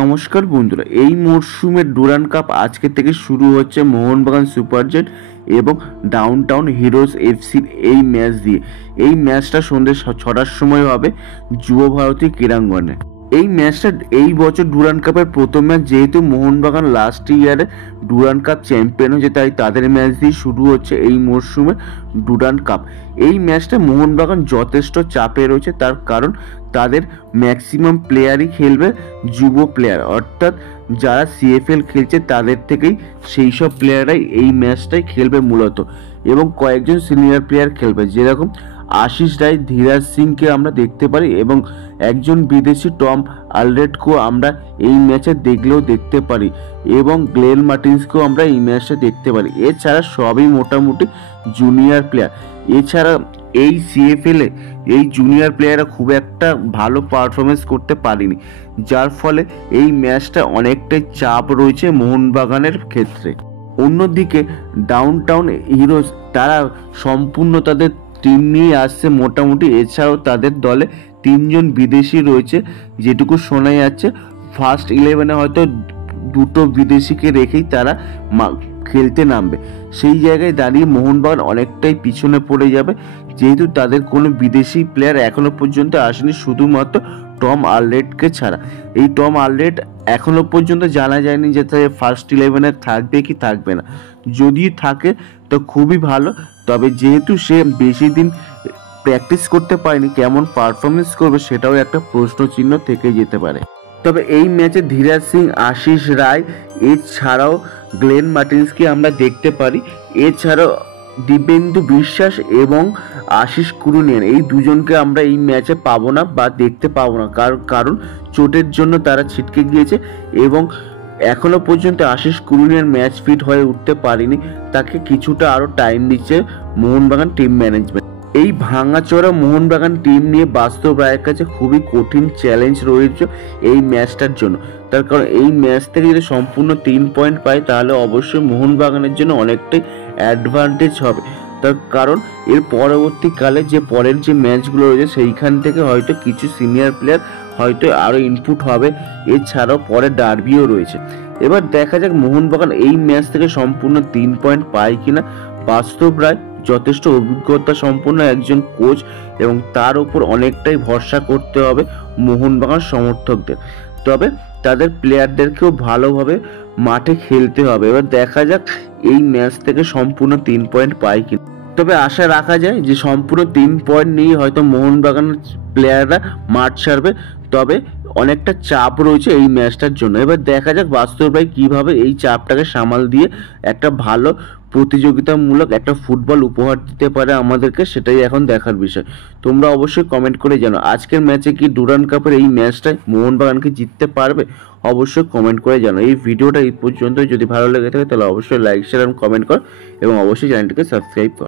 নমস্কার বন্ধুরা, এই মরশুমের ডুরান্ড কাপ আজকে থেকে শুরু হচ্ছে মোহনবাগান সুপারজেট এবং ডাউনটাউন হিরোজ এফসির এই ম্যাচ দিয়ে। এই ম্যাচটা সন্ধ্যে 6টার সময় হবে যুব ভারতী ক্রীড়াঙ্গনে। এই ম্যাচটা এই বছর ডুরান্ড কাপের প্রথম ম্যাচ, যেহেতু মোহনবাগান লাস্ট ইয়ারে ডুরান্ড কাপ চ্যাম্পিয়ন হয়েছে, তাই তাদের ম্যাচ দিয়ে শুরু হচ্ছে এই মরশুমে ডুরান্ড কাপ। এই ম্যাচটা মোহনবাগান যথেষ্ট চাপে রয়েছে, তার কারণ তাদের ম্যাক্সিমাম প্লেয়ারই খেলবে যুব প্লেয়ার, অর্থাৎ যারা সিএফএল খেলছে তাদের থেকেই সেই সব প্লেয়াররাই এই ম্যাচটাই খেলবে মূলত, এবং কয়েকজন সিনিয়র প্লেয়ার খেলবে, যেরকম আশিস রায়, ধীরাজ সিংকে আমরা দেখতে পারি এবং একজন বিদেশি টম আলরেডকেও আমরা এই ম্যাচে দেখলেও দেখতে পারি, এবং গ্লেন মার্টিন্সকেও আমরা এই ম্যাচে দেখতে পারি। এছাড়া সবই মোটামুটি জুনিয়র প্লেয়ার। এছাড়া এই সিএফএলে এই জুনিয়র প্লেয়াররা খুব একটা ভালো পারফরমেন্স করতে পারেনি, যার ফলে এই ম্যাচটা অনেকটাই চাপ রয়েছে মোহনবাগানের ক্ষেত্রে। অন্যদিকে ডাউনটাউন হিরোজ তারা সম্পূর্ণ তাদের টিম নিয়ে আসছে মোটামুটি। এছাড়াও তাদের দলে 3জন বিদেশি রয়েছে, যেটুকু শোনা যাচ্ছে ফার্স্ট 11-এ হয়তো 2টো বিদেশিকে রেখেই তারা খেলতে নামবে। সেই জায়গায় দাঁড়িয়ে মোহনবাগান অনেকটাই পিছনে পড়ে যাবে, যেহেতু তাদের কোনো বিদেশি প্লেয়ার এখনো পর্যন্ত আসেনি, শুধুমাত্র টম আলরেডকে ছাড়া। এই টম আলরেড এখনো পর্যন্ত জানা যায়নি যে তাদের ফার্স্ট 11-এ থাকবে কি থাকবে না। যদি থাকে তো খুবই ভালো, তবে যেহেতু সে বেশি দিন প্র্যাকটিস করতে পারেনি, কেমন পারফরমেন্স করবে সেটাও একটা প্রশ্ন চিহ্ন থেকে যেতে পারে। তবে এই ম্যাচে ধীরাজ সিং, আশিস রায় এছাড়াও গ্লেন মার্টিন্সকে আমরা দেখতে পারি। এছাড়াও দিব্যেন্দু বিশ্বাস এবং আশিস কুরুনিয়ান, এই দুজনকে আমরা এই ম্যাচে পাবো না বা দেখতে পাবো না, কারণ চোটের জন্য তারা ছিটকে গিয়েছে এবং এখনো পর্যন্ত আশিস কুরুনিয়ান ম্যাচ ফিট হয়ে উঠতে পারেনি। তাকে কিছুটা আরও টাইম দিচ্ছে মোহনবাগান টিম ম্যানেজমেন্ট। এই ভাঙাচোরা মোহনবাগান টিম নিয়ে বাস্তব রায়ের কাছে খুবই কঠিন চ্যালেঞ্জ রয়েছে এই ম্যাচটার জন্য, তার কারণ এই ম্যাচ থেকে যদি সম্পূর্ণ 3 পয়েন্ট পায় তাহলে অবশ্যই মোহনবাগানের জন্য অনেকটাই অ্যাডভান্টেজ হবে। তার কারণ এর পরবর্তীকালে যে পরের যে ম্যাচগুলো রয়েছে সেইখান থেকে হয়তো কিছু সিনিয়র প্লেয়ার হয়তো আরও ইনপুট হবে। এছাড়াও পরে ডার্বিও রয়েছে। এবার দেখা যাক মোহনবাগান এই ম্যাচ থেকে সম্পূর্ণ 3 পয়েন্ট পায় কিনা। বাস্তব রায় যথেষ্ট অভিজ্ঞতা সম্পন্ন একজন কোচ, এবং তার উপর অনেকটাই ভরসা করতে হবে মোহনবাগান সমর্থকদের। তবে তাদের প্লেয়ারদেরকেও ভালোভাবে মাঠে খেলতে হবে। এবার দেখা যাক এই ম্যাচ থেকে সম্পূর্ণ 3 পয়েন্ট পায় কিনা। তবে আশা রাখা যায় যে সম্পূর্ণ 3 পয়েন্ট নিয়ে হয়তো মোহনবাগানের প্লেয়াররা মাঠ ছাড়বে, তবে অনেকটা চাপ রয়েছে এই ম্যাচটার জন্য। এবার দেখা যাক বাস্তব ভাই কীভাবে এই চাপটাকে সামাল দিয়ে একটা ভালো প্রতিযোগিতামূলক একটা ফুটবল উপহার দিতে পারে আমাদেরকে, সেটাই এখন দেখার বিষয়। তোমরা অবশ্যই কমেন্ট করে জানো আজকের ম্যাচে কি ডুরান্ড কাপের এই ম্যাচটায় মোহনবাগানকে জিততে পারবে। অবশ্যই কমেন্ট করে জানো। এই ভিডিওটা এই পর্যন্ত যদি ভালো লেগে থাকে তাহলে অবশ্যই লাইক, শেয়ার এবং কমেন্ট কর, এবং অবশ্যই চ্যানেলটিকে সাবস্ক্রাইব কর।